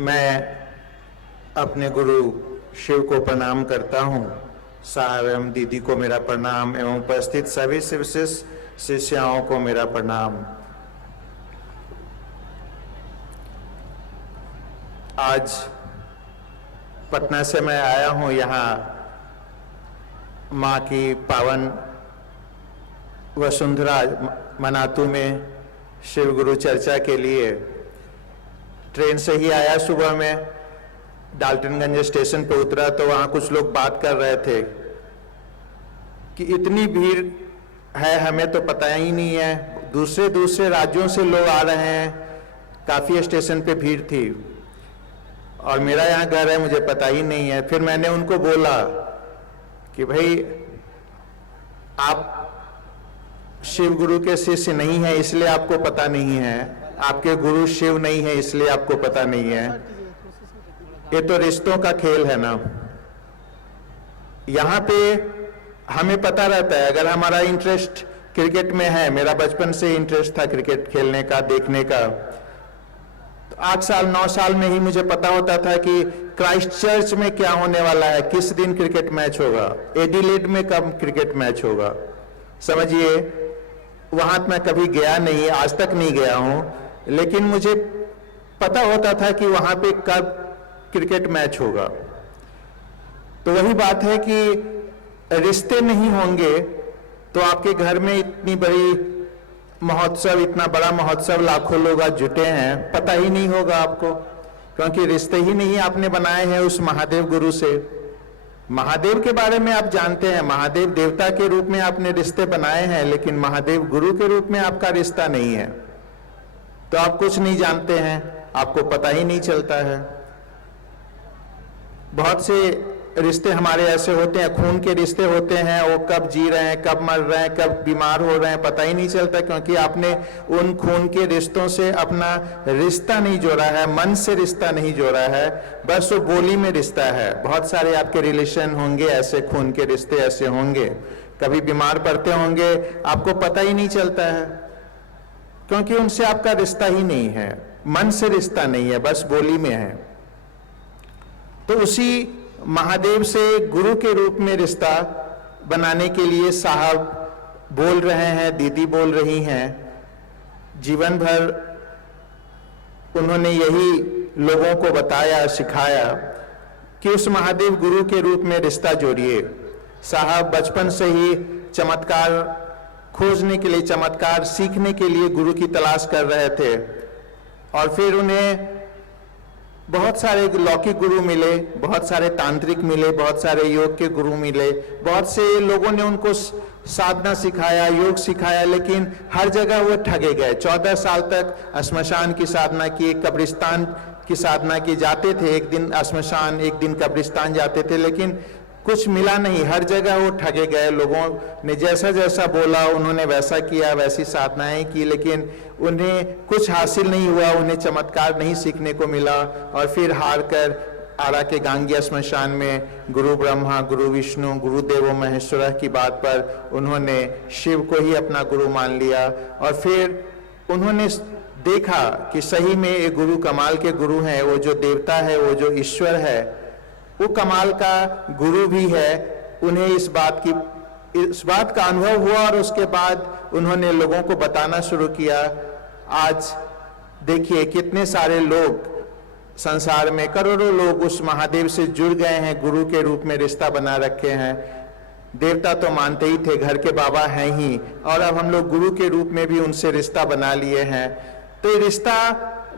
मैं अपने गुरु शिव को प्रणाम करता हूँ। साहब एवं दीदी को मेरा प्रणाम एवं उपस्थित सभी शिवशिष्य शिष्याओं को मेरा प्रणाम। आज पटना से मैं आया हूँ यहाँ माँ की पावन वसुंधरा मनातू में शिव गुरु चर्चा के लिए। ट्रेन से ही आया, सुबह में डाल्टनगंज स्टेशन पे उतरा तो वहाँ कुछ लोग बात कर रहे थे कि इतनी भीड़ है, हमें तो पता ही नहीं है, दूसरे दूसरे राज्यों से लोग आ रहे हैं, काफ़ी स्टेशन पे भीड़ थी और मेरा यहाँ घर है, मुझे पता ही नहीं है। फिर मैंने उनको बोला कि भाई आप शिव गुरु के शिष्य नहीं है इसलिए आपको पता नहीं है, आपके गुरु शिव नहीं है इसलिए आपको पता नहीं है। ये तो रिश्तों का खेल है ना। यहाँ पे हमें पता रहता है, अगर हमारा इंटरेस्ट क्रिकेट में है, मेरा बचपन से इंटरेस्ट था क्रिकेट खेलने का, देखने का, तो 8 साल 9 साल में ही मुझे पता होता था कि क्राइस्ट चर्च में क्या होने वाला है, किस दिन क्रिकेट मैच होगा, एडिलेड में कब क्रिकेट मैच होगा। समझिए, वहां मैं कभी गया नहीं, आज तक नहीं गया हूं, लेकिन मुझे पता होता था कि वहां पे कब क्रिकेट मैच होगा। तो वही बात है कि रिश्ते नहीं होंगे तो आपके घर में इतनी बड़ी महोत्सव, इतना बड़ा महोत्सव, लाखों लोग आज जुटे हैं, पता ही नहीं होगा आपको, क्योंकि रिश्ते ही नहीं आपने बनाए हैं उस महादेव गुरु से। महादेव के बारे में आप जानते हैं, महादेव देवता के रूप में आपने रिश्ते बनाए हैं, लेकिन महादेव गुरु के रूप में आपका रिश्ता नहीं है। तो आप कुछ नहीं जानते हैं, आपको पता ही नहीं चलता है। बहुत से रिश्ते हमारे ऐसे होते हैं, खून के रिश्ते होते हैं, वो कब जी रहे हैं, कब मर रहे हैं, कब बीमार हो रहे हैं, पता ही नहीं चलता, क्योंकि आपने उन खून के रिश्तों से अपना रिश्ता नहीं जोड़ा है, मन से रिश्ता नहीं जोड़ा है, बस वो बोली में रिश्ता है। बहुत सारे आपके रिलेशन होंगे ऐसे, खून के रिश्ते ऐसे होंगे, कभी बीमार पड़ते होंगे, आपको पता ही नहीं चलता है, क्योंकि उनसे आपका रिश्ता ही नहीं है, मन से रिश्ता नहीं है, बस बोली में है। तो उसी महादेव से गुरु के रूप में रिश्ता बनाने के लिए साहब बोल रहे हैं, दीदी बोल रही हैं। जीवन भर उन्होंने यही लोगों को बताया, सिखाया कि उस महादेव गुरु के रूप में रिश्ता जोड़िए। साहब बचपन से ही चमत्कार खोजने के लिए, चमत्कार सीखने के लिए गुरु की तलाश कर रहे थे, और फिर उन्हें बहुत सारे लौकिक गुरु मिले, बहुत सारे तांत्रिक मिले, बहुत सारे योग के गुरु मिले, बहुत से लोगों ने उनको साधना सिखाया, योग सिखाया, लेकिन हर जगह वो ठगे गए। 14 साल तक श्मशान की साधना की, कब्रिस्तान की साधना की, जाते थे, एक दिन श्मशान एक दिन कब्रिस्तान जाते थे, लेकिन कुछ मिला नहीं, हर जगह वो ठगे गए। लोगों ने जैसा जैसा बोला उन्होंने वैसा किया, वैसी साधनाएं की, लेकिन उन्हें कुछ हासिल नहीं हुआ, उन्हें चमत्कार नहीं सीखने को मिला, और फिर हार कर आरा के गांगी श्मशान में गुरु ब्रह्मा, गुरु विष्णु, गुरुदेवो महेश्वर की बात पर उन्होंने शिव को ही अपना गुरु मान लिया। और फिर उन्होंने देखा कि सही में ये गुरु कमाल के गुरु हैं, वो जो देवता है, वो जो ईश्वर है, वो कमाल का गुरु भी है। उन्हें इस बात का अनुभव हुआ, और उसके बाद उन्होंने लोगों को बताना शुरू किया। आज देखिए कितने सारे लोग संसार में, करोड़ों लोग उस महादेव से जुड़ गए हैं, गुरु के रूप में रिश्ता बना रखे हैं। देवता तो मानते ही थे, घर के बाबा हैं ही, और अब हम लोग गुरु के रूप में भी उनसे रिश्ता बना लिए हैं। तो ये रिश्ता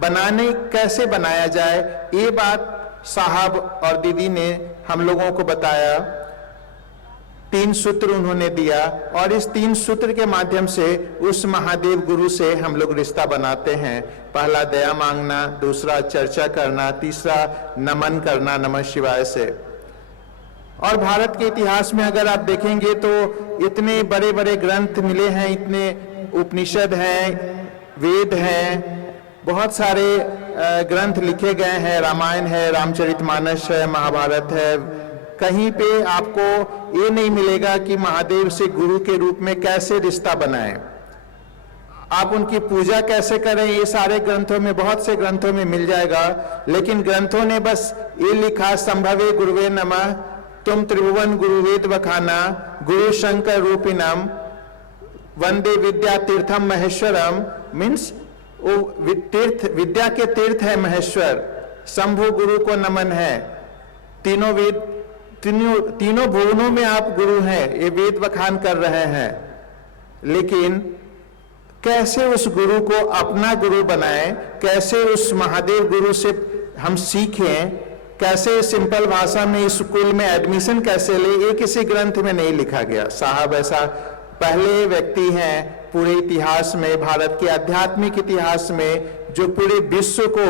बनाने कैसे बनाया जाए, ये बात साहब और दीदी ने हम लोगों को बताया। 3 सूत्र उन्होंने दिया, और इस 3 सूत्र के माध्यम से उस महादेव गुरु से हम लोग रिश्ता बनाते हैं। पहला दया मांगना, दूसरा चर्चा करना, तीसरा नमन करना नमः शिवाय से। और भारत के इतिहास में अगर आप देखेंगे तो इतने बड़े बड़े ग्रंथ मिले हैं, इतने उपनिषद हैं, वेद हैं, बहुत सारे ग्रंथ लिखे गए हैं, रामायण है, रामचरितमानस है, महाभारत है। कहीं पे आपको ये नहीं मिलेगा कि महादेव से गुरु के रूप में कैसे रिश्ता बनाएं। आप उनकी पूजा कैसे करें, ये सारे ग्रंथों में, बहुत से ग्रंथों में मिल जाएगा। लेकिन ग्रंथों ने बस ये लिखा, संभवे गुरुवे नमः, तुम त्रिभुवन गुरुवेद बखाना, गुरु शंकर रूपिणम वंदे विद्या तीर्थम महेश्वरम। मीन्स वो तीर्थ, विद्या के तीर्थ है महेश्वर, शंभु गुरु को नमन है। तीनों वेद, तीनों भुवनों में आप गुरु हैं, ये वेद बखान कर रहे हैं। लेकिन कैसे उस गुरु को अपना गुरु बनाएं, कैसे उस महादेव गुरु से हम सीखें, कैसे सिंपल भाषा में इस स्कूल में एडमिशन कैसे ले, ये किसी ग्रंथ में नहीं लिखा गया। साहब ऐसा पहले व्यक्ति हैं पूरे इतिहास में, भारत के आध्यात्मिक इतिहास में, जो पूरे विश्व को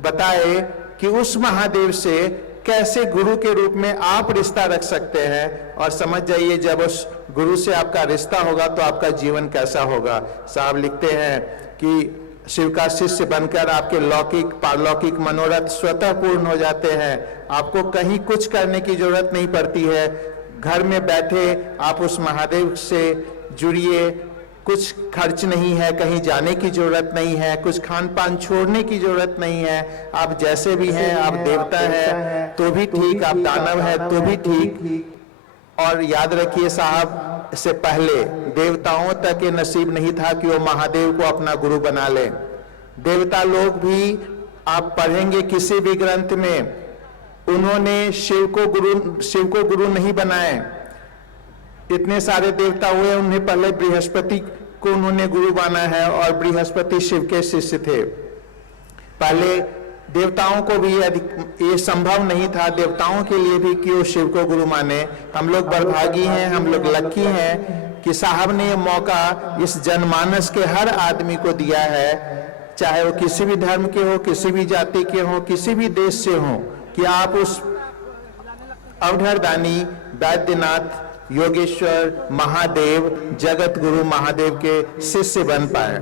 बताए कि उस महादेव से कैसे गुरु के रूप में आप रिश्ता रख सकते हैं। और समझ जाइए, जब उस गुरु से आपका रिश्ता होगा तो आपका जीवन कैसा होगा। साहब लिखते हैं कि शिव का शिष्य बनकर आपके लौकिक पारलौकिक मनोरथ स्वतः पूर्ण हो जाते हैं। आपको कहीं कुछ करने की जरूरत नहीं पड़ती है, घर में बैठे आप उस महादेव से जुड़िए, कुछ खर्च नहीं है, कहीं जाने की जरूरत नहीं है, कुछ खान पान छोड़ने की जरूरत नहीं है। आप जैसे भी हैं, आप देवता है तो भी ठीक, आप दानव है तो भी ठीक। और याद रखिए साहब, से पहले देवताओं तक ये नसीब नहीं था कि वो महादेव को अपना गुरु बना ले। देवता लोग भी, आप पढ़ेंगे किसी भी ग्रंथ में, उन्होंने शिव को गुरु नहीं बनाए। इतने सारे देवता हुए, उन्हें पहले बृहस्पति को उन्होंने गुरु माना है, और बृहस्पति शिव के शिष्य थे। पहले देवताओं को भी ये संभव नहीं था, देवताओं के लिए भी कि वो शिव को गुरु माने। हम लोग बड़भागी हैं, हम लोग लकी हैं कि साहब ने ये मौका इस जनमानस के हर आदमी को दिया है, चाहे वो किसी भी धर्म के हो, किसी भी जाति के हो, किसी भी देश से हो, कि आप उस अवधरदानी वैद्यनाथ योगेश्वर महादेव जगत गुरु महादेव के शिष्य बन पाए।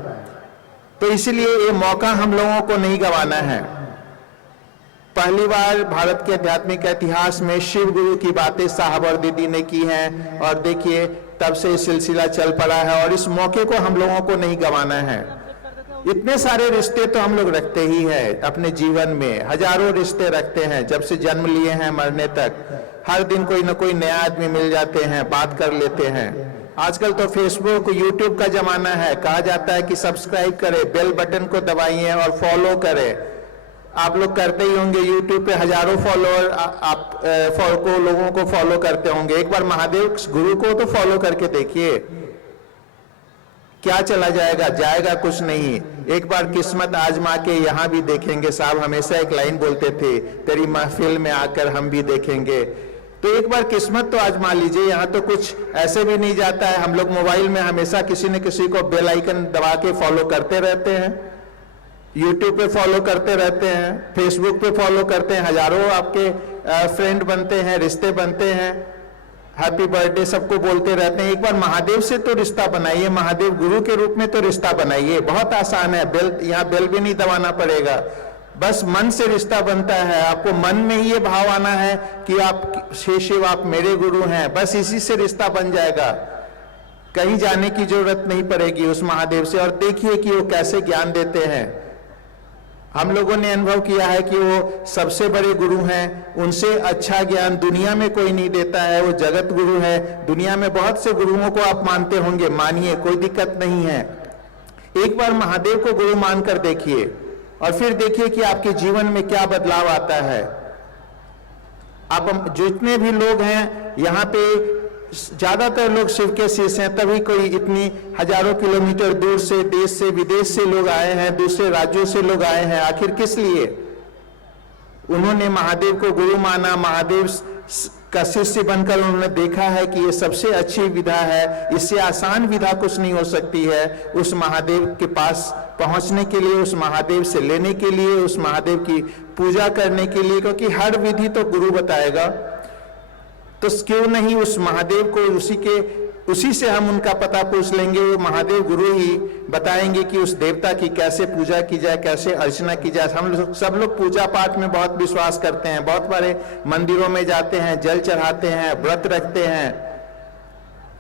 तो इसलिए ये मौका हम लोगों को नहीं गंवाना है। पहली बार भारत के आध्यात्मिक इतिहास में शिव गुरु की बातें साहब और दीदी ने की हैं, और देखिए तब से ये सिलसिला चल पड़ा है, और इस मौके को हम लोगों को नहीं गंवाना है। इतने सारे रिश्ते तो हम लोग रखते ही हैं अपने जीवन में, हजारों रिश्ते रखते हैं, जब से जन्म लिए हैं मरने तक। हर दिन कोई ना कोई नया आदमी मिल जाते हैं, बात कर लेते हैं। आजकल तो फेसबुक यूट्यूब का जमाना है, कहा जाता है कि सब्सक्राइब करें, बेल बटन को दबाइए और फॉलो करें। आप लोग करते ही होंगे, यूट्यूब पे हजारों फॉलोअर आप लोगों को फॉलो करते होंगे। एक बार महादेव गुरु को तो फॉलो करके देखिए, क्या चला जाएगा, जाएगा कुछ नहीं। एक बार किस्मत आजमा के यहाँ भी देखेंगे। साहब हमेशा एक लाइन बोलते थे, तेरी महफिल में आकर हम भी देखेंगे। तो एक बार किस्मत तो आजमा लीजिए। यहाँ तो कुछ ऐसे भी नहीं जाता है। हम लोग मोबाइल में हमेशा किसी न किसी को बेल आइकन दबा के फॉलो करते रहते हैं, यूट्यूब पे फॉलो करते रहते हैं, फेसबुक पे फॉलो करते हैं, हजारों आपके फ्रेंड बनते हैं, रिश्ते बनते हैं, हैप्पी बर्थडे सबको बोलते रहते हैं। एक बार महादेव से तो रिश्ता बनाइए, महादेव गुरु के रूप में तो रिश्ता बनाइए। बहुत आसान है, यहाँ बेल भी नहीं दबाना पड़ेगा, बस मन से रिश्ता बनता है। आपको मन में ही ये भाव आना है कि आप शिव आप मेरे गुरु हैं, बस इसी से रिश्ता बन जाएगा। कहीं जाने की जरूरत नहीं पड़ेगी उस महादेव से। और देखिए कि वो कैसे ज्ञान देते हैं। हम लोगों ने अनुभव किया है कि वो सबसे बड़े गुरु हैं, उनसे अच्छा ज्ञान दुनिया में कोई नहीं देता है। वो जगत गुरु है। दुनिया में बहुत से गुरुओं को आप मानते होंगे, मानिए, कोई दिक्कत नहीं है। एक बार महादेव को गुरु मानकर देखिए और फिर देखिए कि आपके जीवन में क्या बदलाव आता है। आप जितने भी लोग हैं यहाँ पे, ज्यादातर लोग शिव के शिष्य हैं, तभी कोई इतनी हजारों किलोमीटर दूर से, देश से विदेश से लोग आए हैं, दूसरे राज्यों से लोग आए हैं। आखिर किस लिए? उन्होंने महादेव को गुरु माना, महादेव का शिष्य बनकर उन्होंने देखा है कि ये सबसे अच्छी विधा है, इससे आसान विधा कुछ नहीं हो सकती है उस महादेव के पास पहुंचने के लिए, उस महादेव से लेने के लिए, उस महादेव की पूजा करने के लिए, क्योंकि हर विधि तो गुरु बताएगा। तो क्यों नहीं उस महादेव को उसी से हम उनका पता पूछ लेंगे। वो महादेव गुरु ही बताएंगे कि उस देवता की कैसे पूजा की जाए, कैसे अर्चना की जाए। हम सब लोग पूजा पाठ में बहुत विश्वास करते हैं, बहुत बड़े मंदिरों में जाते हैं, जल चढ़ाते हैं, व्रत रखते हैं।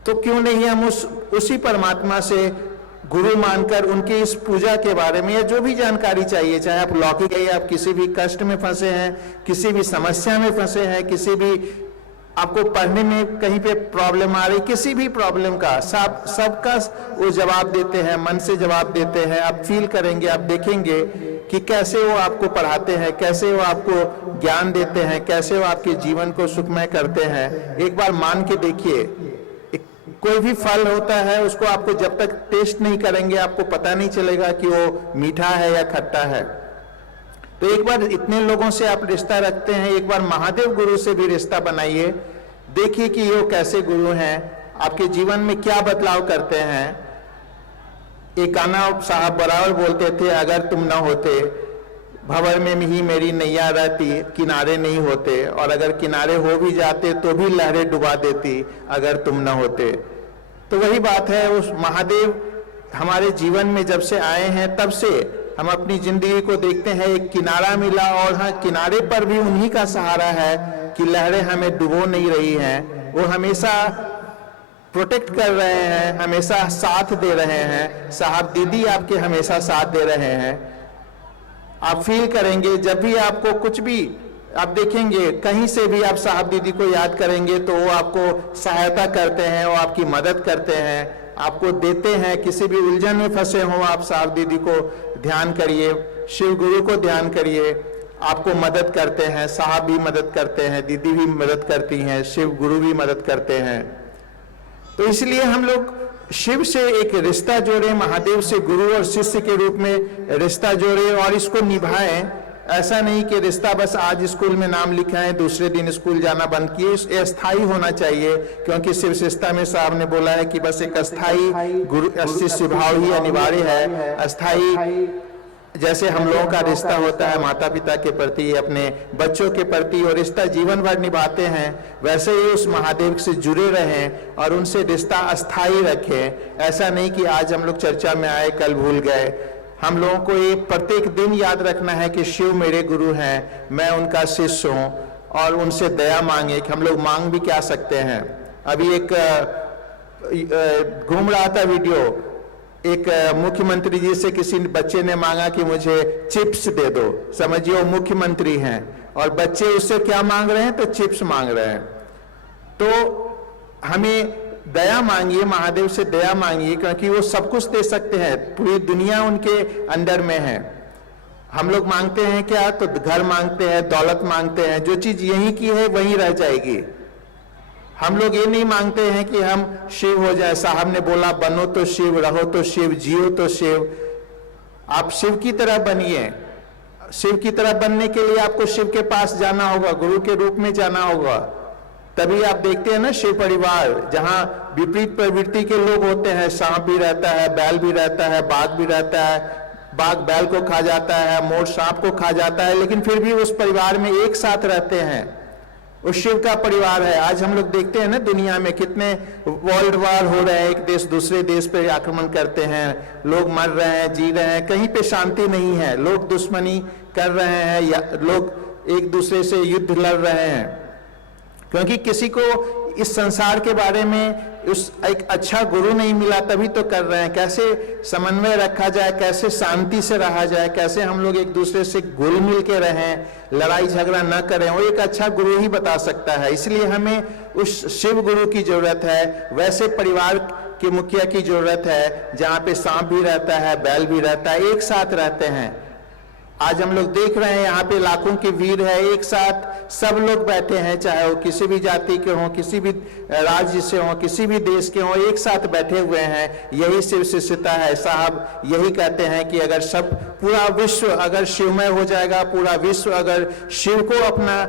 तो क्यों नहीं हम उसी परमात्मा से गुरु मानकर उनकी इस पूजा के बारे में या जो भी जानकारी चाहिए, चाहे आप लौकिक है, आप किसी भी कष्ट में फंसे हैं, किसी भी समस्या में फंसे हैं, किसी भी आपको पढ़ने में कहीं पे प्रॉब्लम आ रही, किसी भी प्रॉब्लम का सबका वो जवाब देते हैं, मन से जवाब देते हैं। आप फील करेंगे, आप देखेंगे कि कैसे वो आपको पढ़ाते हैं, कैसे वो आपको ज्ञान देते हैं, कैसे वो आपके जीवन को सुखमय करते हैं। एक बार मान के देखिए, कोई भी फल होता है उसको आपको जब तक टेस्ट नहीं करेंगे आपको पता नहीं चलेगा कि वो मीठा है या खट्टा है। तो एक बार इतने लोगों से आप रिश्ता रखते हैं, एक बार महादेव गुरु से भी रिश्ता बनाइए, देखिए कि ये कैसे गुरु हैं, आपके जीवन में क्या बदलाव करते हैं। एक गाना साहब बराबर बोलते थे, अगर तुम ना होते भंवर में ही मेरी नैया रहती, किनारे नहीं होते, और अगर किनारे हो भी जाते तो भी लहरें डुबा देती अगर तुम ना होते। तो वही बात है, उस महादेव हमारे जीवन में जब से आए हैं तब से हम अपनी जिंदगी को देखते हैं, एक किनारा मिला, और हाँ, किनारे पर भी उन्हीं का सहारा है कि लहरें हमें डुबो नहीं रही हैं, वो हमेशा प्रोटेक्ट कर रहे हैं, हमेशा साथ दे रहे हैं। साहब दीदी आपके हमेशा साथ दे रहे हैं। आप फील करेंगे जब भी आपको कुछ भी आप देखेंगे, कहीं से भी आप साहब दीदी को याद करेंगे तो वो आपको सहायता करते हैं, वो आपकी मदद करते हैं, आपको देते हैं। किसी भी उलझन में फंसे हो आप साहब दीदी को ध्यान करिए, शिव गुरु को ध्यान करिए, आपको मदद करते हैं। साहब भी मदद करते हैं, दीदी भी मदद करती हैं, शिव गुरु भी मदद करते हैं। तो इसलिए हम लोग शिव से एक रिश्ता जोड़े, महादेव से गुरु और शिष्य के रूप में रिश्ता जोड़े और इसको निभाएं। ऐसा नहीं कि रिश्ता बस आज स्कूल में नाम लिखा है, दूसरे दिन स्कूल जाना बंद किए। अस्थाई होना चाहिए, क्योंकि शिव शिष्टा में साहब ने बोला है कि बस एक अस्थाई गुरु शिष्य भाव ही अनिवार्य है। अस्थाई जैसे हम लोगों का रिश्ता होता है माता पिता के प्रति, अपने बच्चों के प्रति, और रिश्ता जीवन भर निभाते हैं, वैसे ही उस महादेव से जुड़े रहें और उनसे रिश्ता अस्थाई रखें। ऐसा नहीं कि आज हम लोग चर्चा में आए कल भूल गए। हम लोगों को ये प्रत्येक दिन याद रखना है कि शिव मेरे गुरु हैं, मैं उनका शिष्य हूं, और उनसे दया मांगे। कि हम लोग मांग भी क्या सकते हैं। अभी एक घूम रहा था वीडियो, एक मुख्यमंत्री जी से किसी बच्चे ने मांगा कि मुझे चिप्स दे दो। समझिए वो मुख्यमंत्री हैं और बच्चे उससे क्या मांग रहे हैं, तो चिप्स मांग रहे हैं। तो हमें दया मांगिए, महादेव से दया मांगिए, क्योंकि वो सब कुछ दे सकते हैं, पूरी दुनिया उनके अंडर में है। हम लोग मांगते हैं क्या, तो घर मांगते हैं, दौलत मांगते हैं, जो चीज यहीं की है वहीं रह जाएगी। हम लोग ये नहीं मांगते हैं कि हम शिव हो जाए। साहब ने बोला बनो तो शिव, रहो तो शिव, जियो तो शिव। आप शिव की तरह बनिए। शिव की तरह बनने के लिए आपको शिव के पास जाना होगा, गुरु के रूप में जाना होगा। तभी आप देखते हैं ना शिव परिवार, जहां विपरीत प्रवृत्ति के लोग होते हैं, सांप भी रहता है, बैल भी रहता है, बाघ भी रहता है, बाघ बैल को खा जाता है, मोर सांप को खा जाता है, लेकिन फिर भी उस परिवार में एक साथ रहते हैं। उस शिव का परिवार है। आज हम लोग देखते हैं ना दुनिया में कितने वर्ल्ड वार हो रहे हैं, एक देश दूसरे देश पे आक्रमण करते हैं, लोग मर रहे हैं, जी रहे हैं, कहीं पे शांति नहीं है, लोग दुश्मनी कर रहे हैं या लोग एक दूसरे से युद्ध लड़ रहे हैं, क्योंकि किसी को इस संसार के बारे में उस एक अच्छा गुरु नहीं मिला, तभी तो कर रहे हैं। कैसे समन्वय रखा जाए, कैसे शांति से रहा जाए, कैसे हम लोग एक दूसरे से घुल मिल के रहें, लड़ाई झगड़ा न करें, वो एक अच्छा गुरु ही बता सकता है। इसलिए हमें उस शिव गुरु की जरूरत है, वैसे परिवार के मुखिया की जरूरत है जहाँ पे सांप भी रहता है, बैल भी रहता है, एक साथ रहते हैं। आज हम लोग देख रहे हैं यहाँ पे लाखों की भीड़ है, एक साथ सब लोग बैठे हैं, चाहे वो किसी भी जाति के हों, किसी भी राज्य से हों, किसी भी देश के हों, एक साथ बैठे हुए हैं। यही शिव शिष्यता है। साहब यही कहते हैं कि अगर सब पूरा विश्व अगर शिवमय हो जाएगा, पूरा विश्व अगर शिव को अपना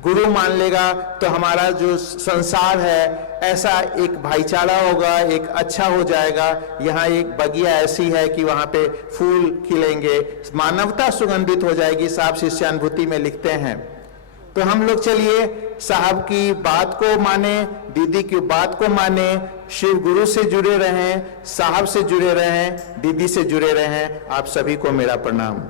गुरु मान लेगा, तो हमारा जो संसार है ऐसा एक भाईचारा होगा, एक अच्छा हो जाएगा। यहाँ एक बगिया ऐसी है कि वहां पे फूल खिलेंगे, मानवता सुगंधित हो जाएगी। साहब शिष्यानुभूति में लिखते हैं। तो हम लोग चलिए साहब की बात को माने, दीदी की बात को माने, शिव गुरु से जुड़े रहें, साहब से जुड़े रहें, दीदी से जुड़े रहें। आप सभी को मेरा प्रणाम।